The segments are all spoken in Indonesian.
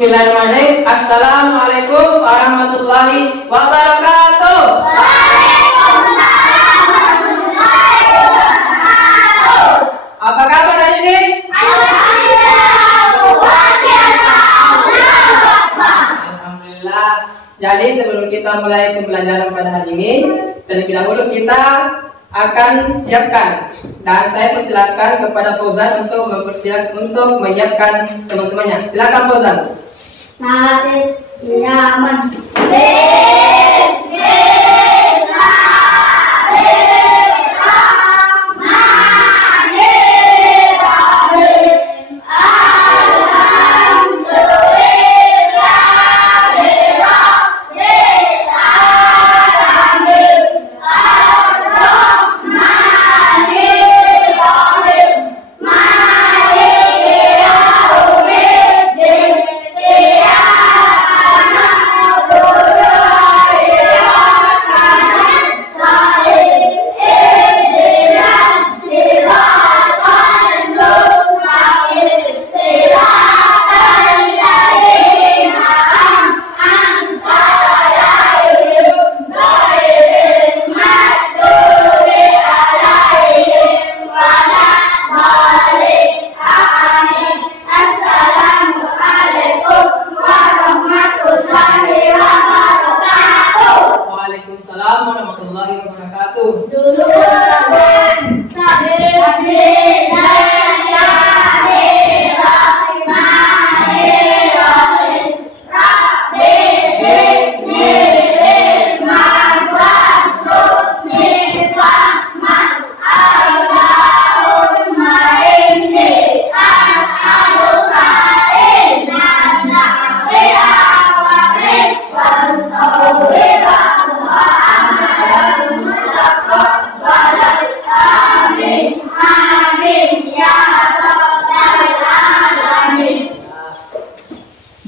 Bismillahirrahmanirrahim. Assalamualaikum warahmatullahi wabarakatuh. Waalaikumsalam warahmatullahi wabarakatuh. Apa kabar hari ini? Alhamdulillah, luar biasa. Allahu Akbar. Alhamdulillah. Jadi sebelum kita mulai pembelajaran pada hari ini, terlebih dahulu kita akan siapkan, dan saya persilakan kepada Fauzan untuk menyiapkan teman-temannya. Silakan Fauzan. Mari nyaman. Waalaikumsalam warahmatullahi wabarakatuh.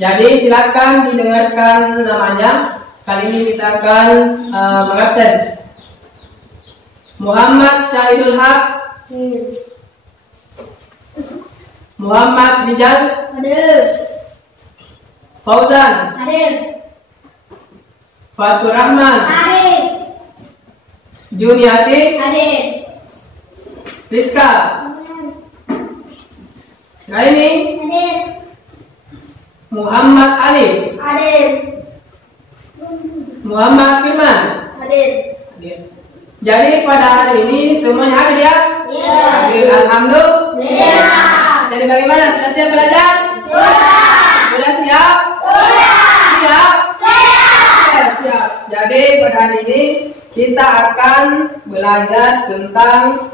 Jadi silakan didengarkan namanya. Kali ini kita akan mengabsen. Muhammad Syahidul Haq, Muhammad Rijal, Hadir. Fauzan, Hadir. Fatur Rahman, Hadir. Juniati, Hadir. Rizka, Raini, Hadir. Muhammad Ali, Hadir. Muhammad Firman. Hadir. Jadi pada hari ini semuanya hadir ya? Iya. Hadir, alhamdulillah. Jadi bagaimana? Sudah siap belajar? Sudah siap? Siap? Siap. Jadi pada hari ini kita akan belajar tentang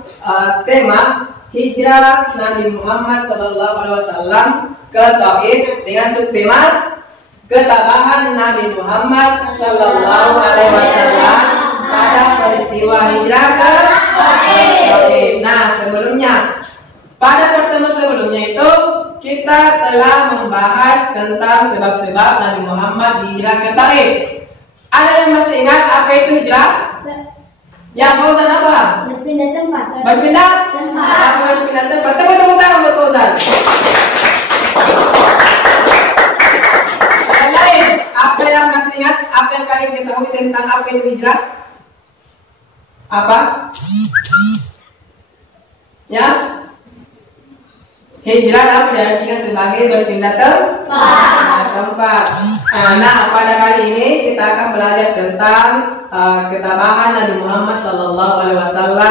tema hijrah Nabi Muhammad SAW ke Taif dengan subtema ketabahan Nabi Muhammad SAW pada peristiwa hijrah ke Taif. Nah, sebelumnya pada pertemuan sebelumnya itu kita telah membahas tentang sebab-sebab Nabi Muhammad hijrah ke Taif. Ada yang masih ingat apa itu hijrah? Ya, Fauzan apa? Berpindah tempat. Berpindah tempat. Apa berpindah tempat? Tepuk tangan buat Fauzan. Yang lain, apa yang masih ingat? Apa yang kalian ketahui tentang apa itu hijrah? Apa? Ya? Hijrah apa diartikan sebagai berpindah tempat. Nah, pada kali ini kita akan belajar tentang ketabahan Nabi Muhammad SAW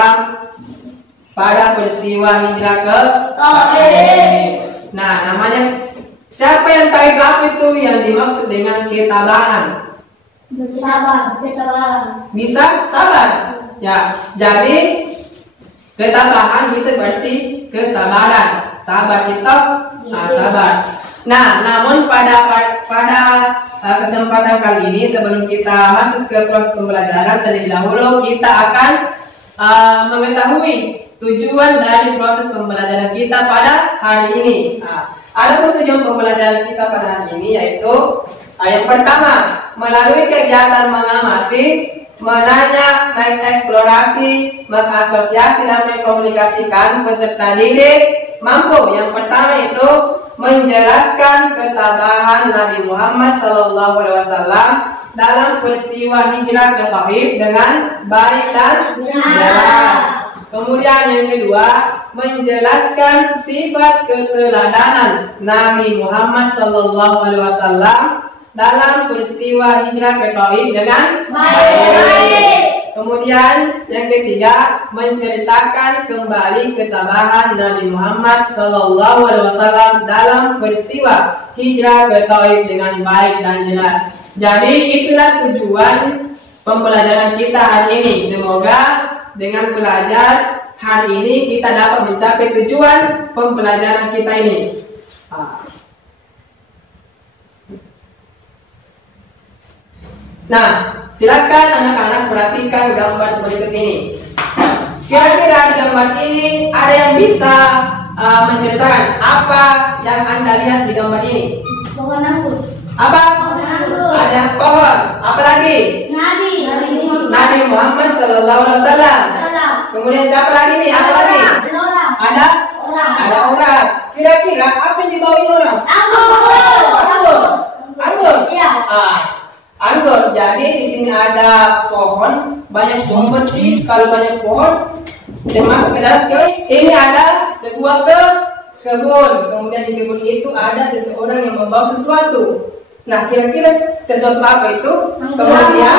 pada peristiwa hijrah ke Taif. Nah, namanya siapa yang tahu apa itu yang dimaksud dengan ketabahan? Bisa sabar. Ya, jadi ketabahan bisa berarti kesabaran. Sabar kita, sabar. Nah, namun pada kesempatan kali ini sebelum kita masuk ke proses pembelajaran, terlebih dahulu kita akan mengetahui tujuan dari proses pembelajaran kita pada hari ini. Ada tujuan pembelajaran kita pada hari ini yaitu yang pertama, melalui kegiatan mengamati, menanya, mengeksplorasi, mengasosiasi dan mengkomunikasikan peserta didik mampu. Yang pertama itu menjelaskan ketabahan Nabi Muhammad SAW dalam peristiwa hijrah ke Taif dengan baik dan jelas. Kemudian yang kedua, menjelaskan sifat keteladanan Nabi Muhammad SAW dalam peristiwa hijrah ke Taif dengan baik. Kemudian yang ketiga, menceritakan kembali ketabahan Nabi Muhammad SAW dalam peristiwa hijrah ke Taif dengan baik dan jelas. Jadi itulah tujuan pembelajaran kita hari ini. Semoga dengan belajar hari ini kita dapat mencapai tujuan pembelajaran kita ini. Nah, silakan anak-anak perhatikan gambar berikut ini. Kira-kira di gambar ini ada yang bisa menceritakan apa yang Anda lihat di gambar ini? Pohon anggur. Apa? Pohon anggur. Ada pohon. Apa lagi? Nabi Muhammad SAW. Kemudian siapa lagi nih? Apa lagi? Ada Orang. Ada orang. Kira-kira apa yang dibawa orang? Anggur. Iya. Anggur. Jadi di sini ada pohon, banyak pohon berarti kalau banyak pohon termasuk ke dalam ini ada sebuah kebun. Kemudian di kebun itu ada seseorang yang membawa sesuatu. Nah, kira-kira sesuatu apa itu? Kemudian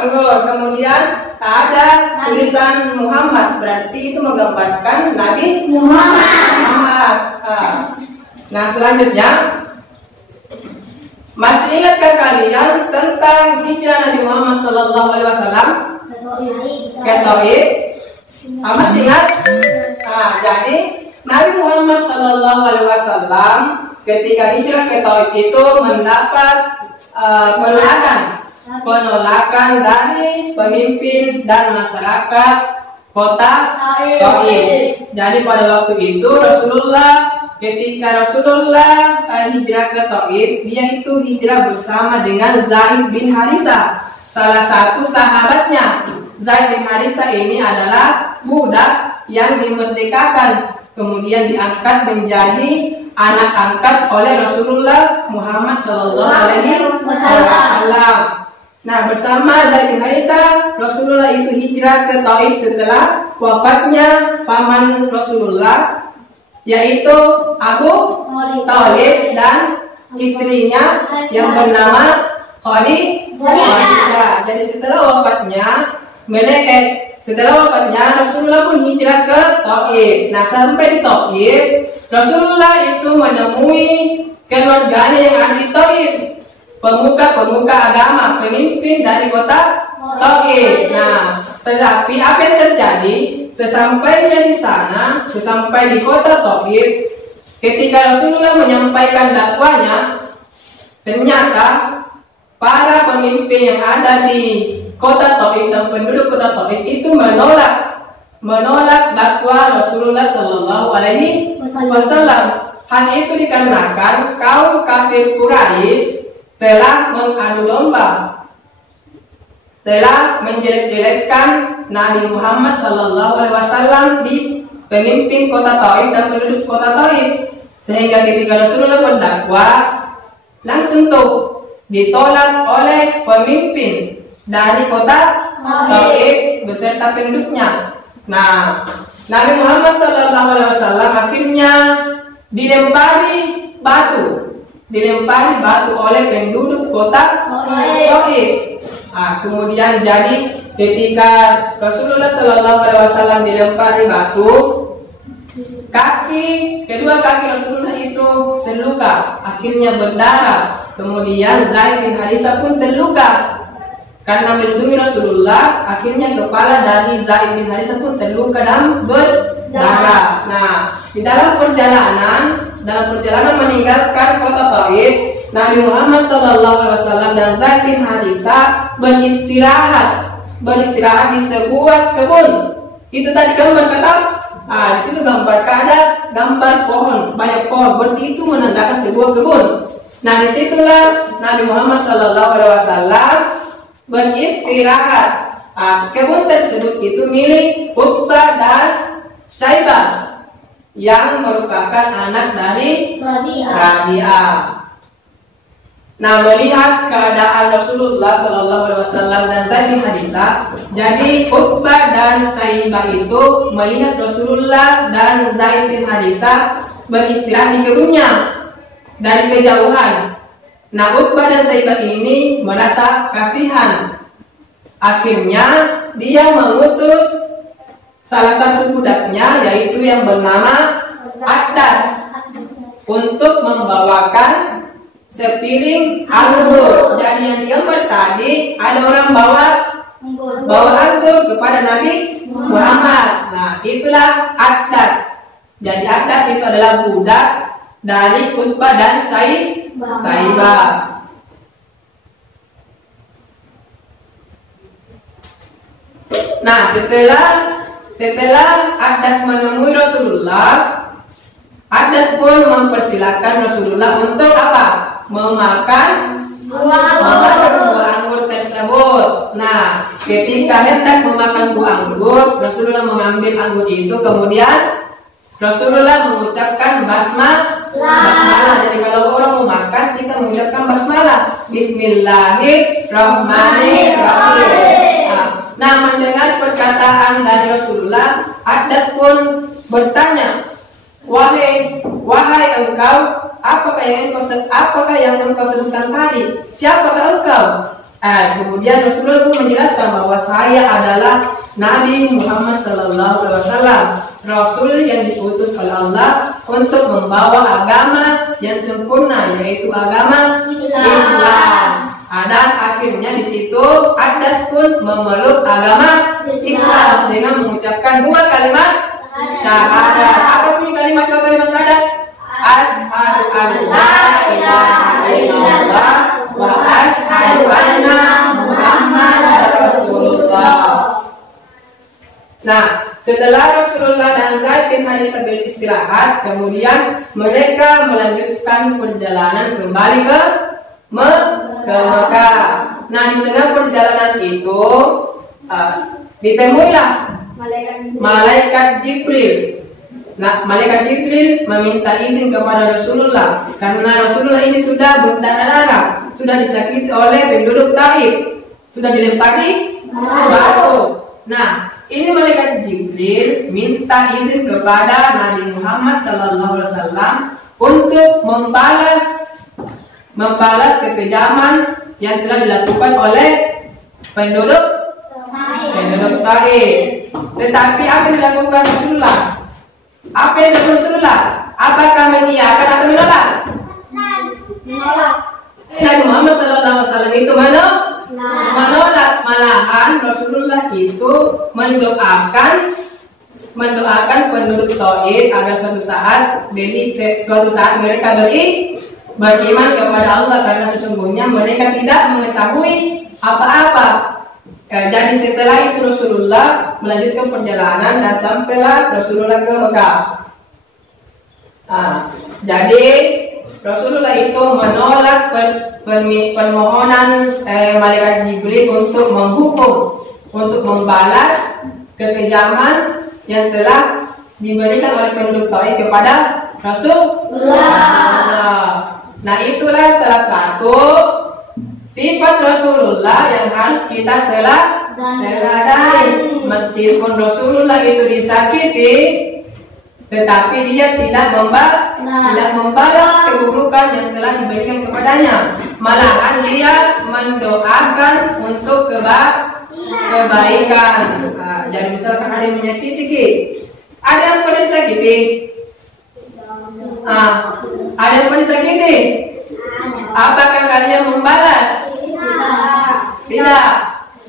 anggur. Kemudian ada tulisan Muhammad, berarti itu menggambarkan Nabi Muhammad. Nah, selanjutnya, masih ingatkah kalian tentang hijrah Nabi Muhammad SAW ke Taif? Masih ingat? Jadi Nabi Muhammad SAW ketika hijrah ke Taif itu mendapat penolakan dari pemimpin dan masyarakat kota Taif. Jadi pada waktu itu ketika Rasulullah hijrah ke Taif, dia itu hijrah bersama dengan Zaid bin Harisah, salah satu sahabatnya. Zaid bin Harisah ini adalah budak yang dimerdekakan, kemudian diangkat menjadi anak angkat oleh Rasulullah Muhammad SAW. Nah, bersama Zaid bin Harisah, Rasulullah itu hijrah ke Taif setelah wafatnya paman Rasulullah, yaitu Abu Thalib dan istrinya yang bernama Khadijah. Jadi setelah wafatnya Rasulullah pun hijrah ke Taif. Nah, sampai di Taif, Rasulullah itu menemui keluarganya yang ada di Taif, pemuka-pemuka agama, pemimpin dari kota Taif. Nah, tetapi apa yang terjadi? Sesampainya di sana, sesampai di kota Taif, ketika Rasulullah menyampaikan dakwanya, ternyata para pemimpin yang ada di kota Taif dan penduduk kota Taif itu menolak dakwah Rasulullah SAW. Hal itu dikarenakan kaum kafir Quraisy telah mengadu domba, telah menjelek-jelekkan Nabi Muhammad SAW di pemimpin kota Taif dan penduduk kota Taif, sehingga ketika Rasulullah berdakwah langsung ditolak oleh pemimpin dari kota Taif beserta penduduknya. Nah, Nabi Muhammad SAW akhirnya dilempari batu oleh penduduk kota Taif. Kemudian jadi ketika Rasulullah SAW dilempari batu, kedua kaki Rasulullah itu terluka, akhirnya berdarah. Kemudian Zaid bin Harisah pun terluka karena melindungi Rasulullah. Akhirnya kepala dari Zaid bin Harisah pun terluka dan berdarah. Nah, di dalam perjalanan meninggalkan kota Taif, Nabi Muhammad SAW dan Zaid bin Harisah beristirahat di sebuah kebun. Itu tadi gambar kata. Di situ ada gambar pohon, banyak pohon. Berarti itu menandakan sebuah kebun. Nah, disitulah Nabi Muhammad SAW beristirahat. Kebun tersebut itu milik Uqbah dan Syaibah. yang merupakan anak dari Rabi'ah. Rabi'ah. Nah, melihat keadaan Rasulullah SAW dan Zaid bin Harisah, jadi Uqbah dan Saibah itu melihat Rasulullah dan Zaid bin Harisah beristirahat di kebunnya dari kejauhan. Nah, Uqbah dan Saibah ini merasa kasihan. Akhirnya dia mengutus salah satu budaknya, yaitu yang bernama Akdas, untuk membawakan sepiring anggur. Jadi yang diembat tadi ada orang bawa anggur kepada Nabi Muhammad. Nah, itulah Akdas. Jadi Akdas itu adalah budak dari Uqbah dan Saibah. Nah, setelah Akdas menemui Rasulullah, Akdas pun mempersilahkan Rasulullah untuk apa? Memakan buah anggur tersebut. Nah, ketika hendak memakan buah anggur, Rasulullah mengambil anggur itu, kemudian Rasulullah mengucapkan basmalah. Jadi kalau orang mau makan, kita mengucapkan basmalah. Bismillahirrahmanirrahim. Nah, mendengar perkataan dari Rasulullah, Akdas pun bertanya, Wahai engkau, apakah yang engkau sebutkan tadi? Siapakah engkau? Kemudian Rasulullah pun menjelaskan bahwa saya adalah Nabi Muhammad SAW, Rasul yang diutus oleh Allah untuk membawa agama yang sempurna, yaitu agama Islam. Dan akhirnya di situ Akdas pun memeluk agama Islam dengan mengucapkan dua kalimat syahadat. Apa bunyi kalimat syahadat? Asyhadu an la ilaha illallah wa asyhadu anna Muhammadar Rasulullah. Nah, setelah Rasulullah dan Zaid bin Harisah beristirahat, kemudian mereka melanjutkan perjalanan kembali ke Mekah. Nah, di tengah perjalanan itu ditemuilah malaikat Jibril. Nah, malaikat Jibril meminta izin kepada Rasulullah karena Rasulullah ini sudah berdarah-darah, sudah disakiti oleh penduduk Taif, sudah dilempari batu. Nah, ini malaikat Jibril minta izin kepada Nabi Muhammad SAW untuk membalas kekejaman yang telah dilakukan oleh penduduk Taif. Tetapi apa yang dilakukan Rasulullah? Apa yang dilakukan Rasulullah? Apakah mengiyakan atau menolak? Nabi Muhammad SAW itu menolak. Malahan Rasulullah itu mendoakan penduduk Taif agar suatu saat mereka beriman kepada Allah, karena sesungguhnya mereka tidak mengetahui apa-apa. Jadi setelah itu Rasulullah melanjutkan perjalanan dan sampailah Rasulullah ke Mekah. Jadi Rasulullah itu menolak permohonan malaikat Jibril untuk untuk membalas kekejaman yang telah diberikan oleh penduduk Taif kepada Rasulullah. Nah, itulah salah satu sifat Rasulullah yang harus kita teladani. Meskipun Rasulullah itu disakiti, tetapi dia tidak membalas keburukan yang telah diberikan kepadanya. Malahan dia mendoakan untuk kebaikan. Jadi misalkan ada yang menyakiti, ada yang pernah disakiti, ada yang pernah disakiti. Apakah kalian membalas? Tidak.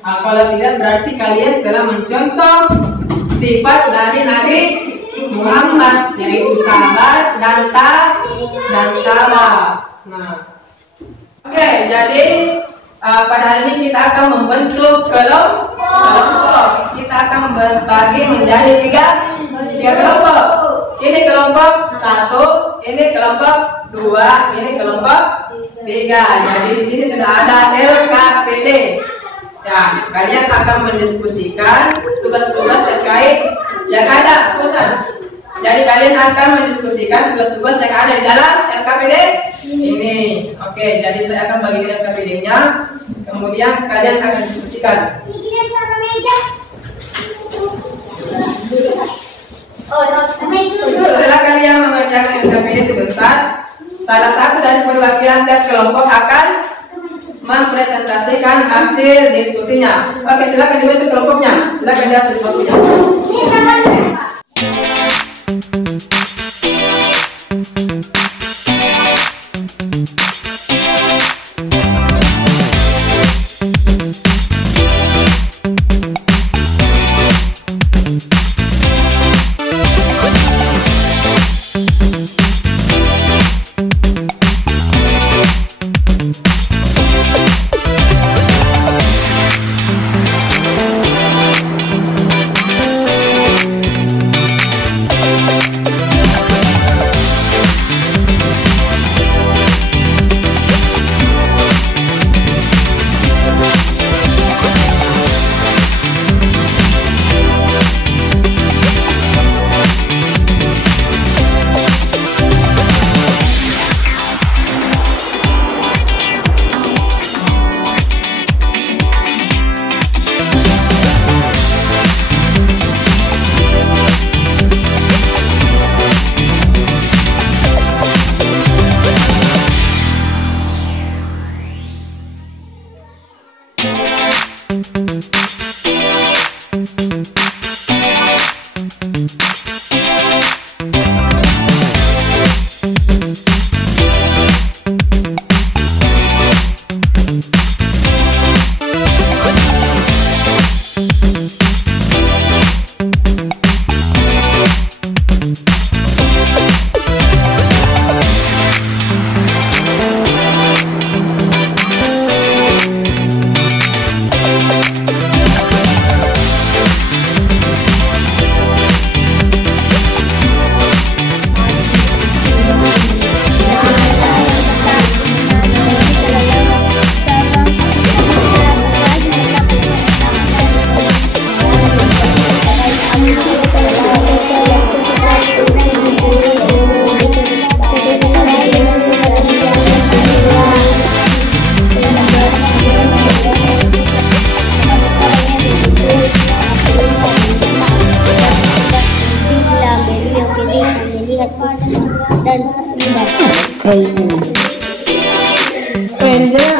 Kalau tidak, berarti kalian telah mencontoh sifat dari Nabi Muhammad, yaitu sabar dan tabah. Oke, jadi pada hari ini kita akan membentuk kelompok. Kita akan membagi menjadi tiga kelompok. Ini kelompok 1, ini kelompok 2, ini kelompok 3. Jadi di sini sudah ada LKPD. Ya, kalian akan mendiskusikan tugas-tugas terkait yang ada, Ustaz. Jadi kalian akan mendiskusikan tugas-tugas yang ada di dalam LKPD ini. Oke, jadi saya akan bagikan LKPD-nya. Kemudian kalian akan diskusikan. Setelah kalian mengerjakan LKPD sebentar, salah satu dari perwakilan tiap kelompok akan mempresentasikan hasil diskusinya. Oke, silakan dibentuk kelompoknya. Silakan lihat kelompoknya. dan Pendek.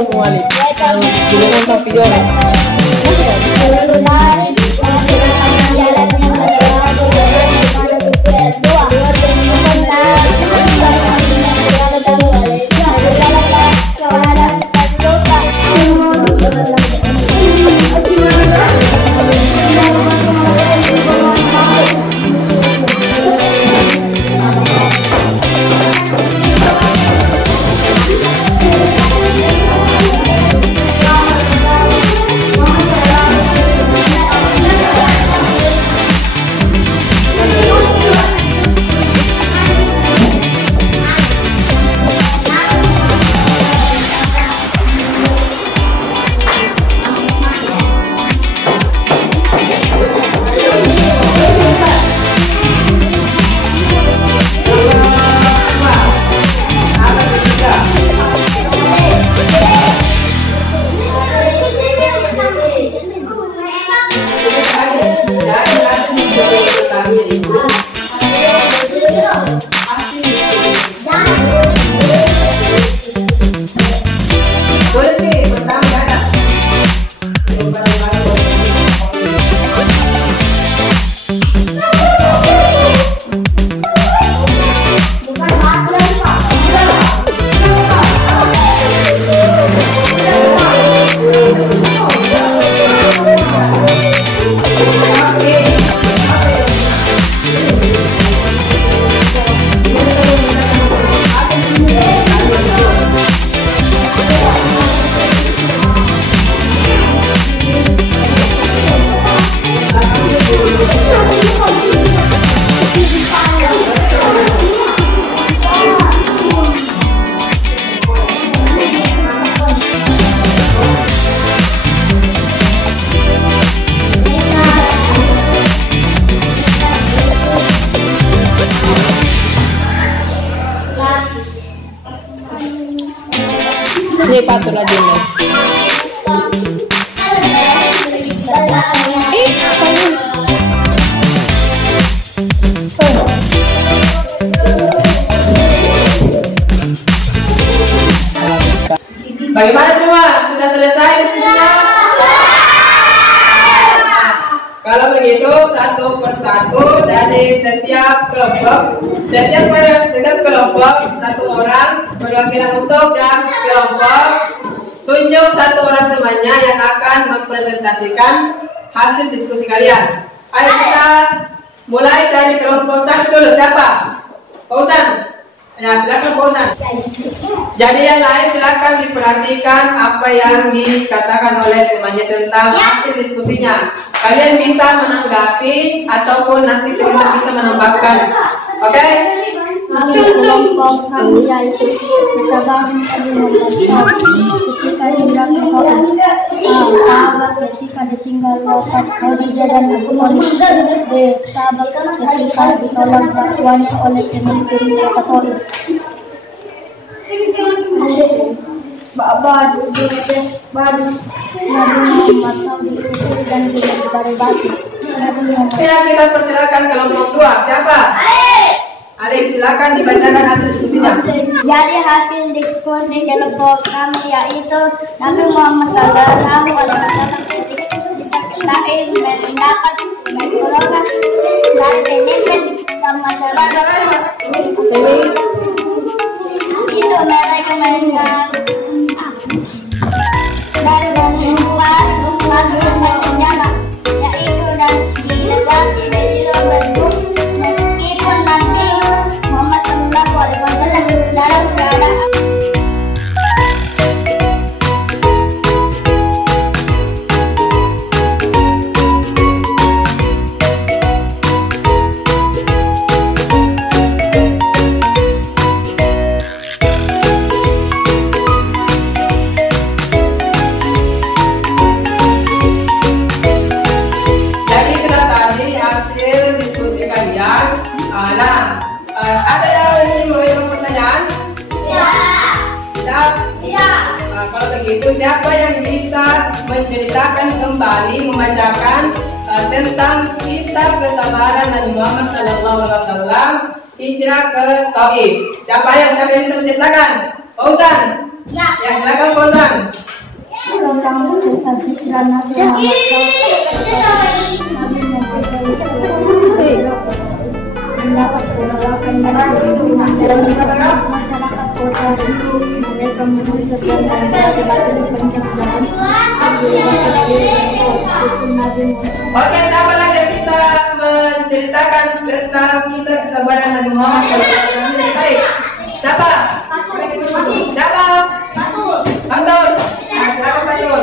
mau Ali. Jadi nonton video nih. Ini patut lagi nih. Bagaimana semua? Sudah selesai diskusinya? Kalau begitu satu persatu dari setiap kelompok satu orang perwakilan untuk dan kelompok tunjuk satu orang temannya yang akan mempresentasikan hasil diskusi kalian. Ayo kita mulai dari kelompok satu dulu. Siapa? Pausan. Ya, silakan Pausan. Jadi yang lain silakan diperhatikan apa yang dikatakan oleh temannya tentang hasil diskusinya. Kalian bisa menanggapi ataupun nanti sebentar bisa menambahkan. Oke? Kelompok kami yaitu berkembang ketika sahabat ketika ditinggal wafat Khadijah dan Abu Talib, sahabat ketika ditolak dakwanya oleh pemimpin Katolik. Ba'bad Nabi Muhammad SAW dan dari batu. Ya, kita persilakan kelompok dua. Siapa? Alif, silakan dibacakan hasil diskusinya. Jadi hasil diskusi kelompok kami yaitu Nabi Muhammad SAW mendapat golongan dari pemimpin dan masyarakat. Itu mereka dari menimpan hasil penjara yaitu dan didekati beliau bentuk meskipun Nabi Muhammad SAW dalam keadaan ada yang ingin mengajukan pertanyaan? Tidak. Kalau begitu siapa yang bisa menceritakan kembali, membacakan tentang kisah kesabaran Nabi Muhammad SAW hijrah ke Taif? Siapa yang bisa menceritakan? Pausan. Ya, silakan Fauzan. Mendapat penolakan dari masyarakat kota itu, mereka mengusir dan batu penjagaan. Oke, siapa lagi yang bisa menceritakan tentang kisah kesabaran Nabi Muhammad SAW? Siapa? Siapa? Bantul. Nah, silakan Bantul.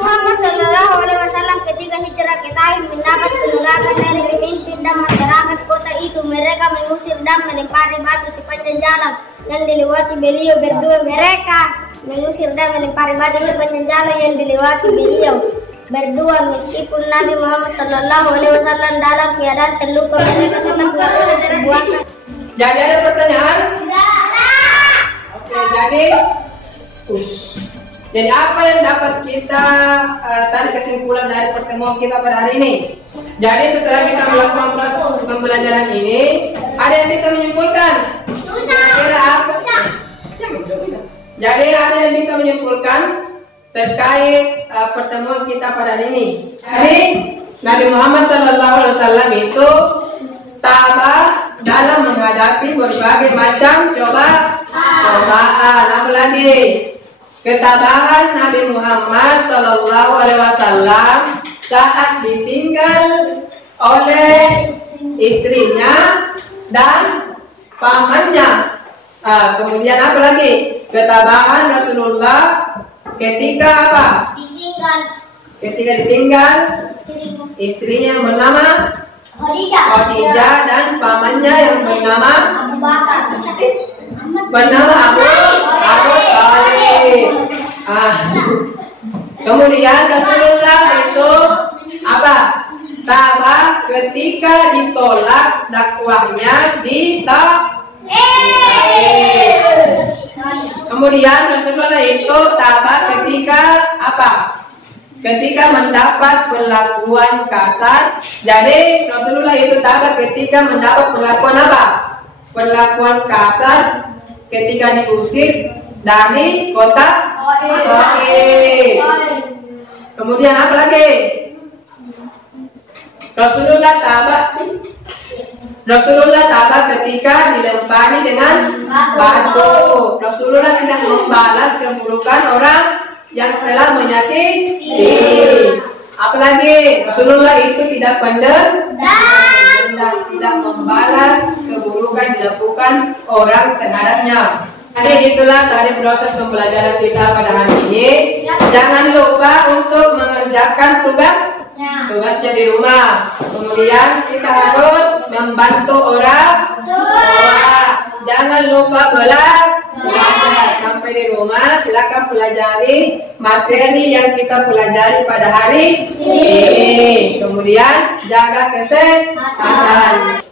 Muhammad Sallallahu Alaihi Wasallam ketika hijrah ke Taif mendapat penolakan dari pemimpin dan masyarakat kota itu. Mereka mengusir dan melempari batu sepanjang jalan yang dilewati beliau berdua. Mereka mengusir dan melempari batu sepanjang jalan yang dilewati beliau berdua. Meskipun Nabi Muhammad Sallallahu Alaihi Wasallam dalam keadaan terluka, mereka tetap melakukan perbuatan. Jadi ada pertanyaan? Oke, jadi apa yang dapat kita tarik kesimpulan dari pertemuan kita pada hari ini? Jadi setelah kita melakukan proses pembelajaran ini, ada yang bisa menyimpulkan? Kira apa? Jadi ada yang bisa menyimpulkan terkait pertemuan kita pada hari ini. Jadi Nabi Muhammad SAW itu tabah dalam menghadapi berbagai macam cobaan. Apa lagi? Ketabahan Nabi Muhammad SAW saat ditinggal oleh istrinya dan pamannya. Kemudian apa lagi? Ketabahan Rasulullah ketika apa? Ketika ditinggal istrinya yang bernama Khadijah dan pamannya yang bernama Abu Thalib. Kemudian Rasulullah itu apa? Tabah ketika ditolak dakwahnya di Taif. Kemudian Rasulullah itu tabah ketika apa? Ketika mendapat perlakuan kasar. Jadi Rasulullah itu tabah ketika mendapat perlakuan apa? Perlakuan kasar ketika diusir dari kota Taif. Kemudian apa lagi? Rasulullah tabah ketika dilempari dengan batu. Rasulullah tidak membalas keburukan orang yang telah menyakiti. Apalagi Rasulullah itu tidak pendendam, tidak membalas keburukan dilakukan orang terhadapnya. Jadi itulah tadi proses pembelajaran kita pada hari ini. Jangan lupa untuk mengerjakan tugasnya di rumah. Kemudian kita harus membantu orang tua. Jangan lupa belajar. Sampai di rumah silakan pelajari materi yang kita pelajari pada hari ini. Kemudian jaga kesehatan.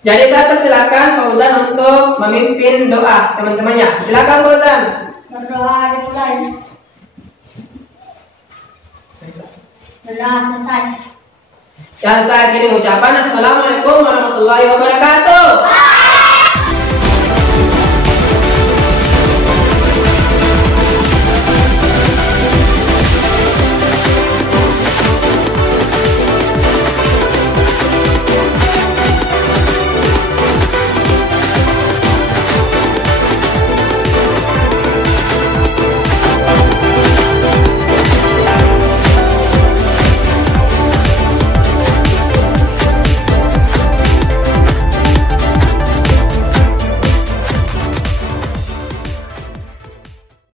Jadi saya persilakan Fauzan untuk memimpin doa teman-temannya. Silakan Fauzan. Berdoa dimulai. Berdoa selesai. Dan saya kini ucapan Assalamualaikum warahmatullahi wabarakatuh.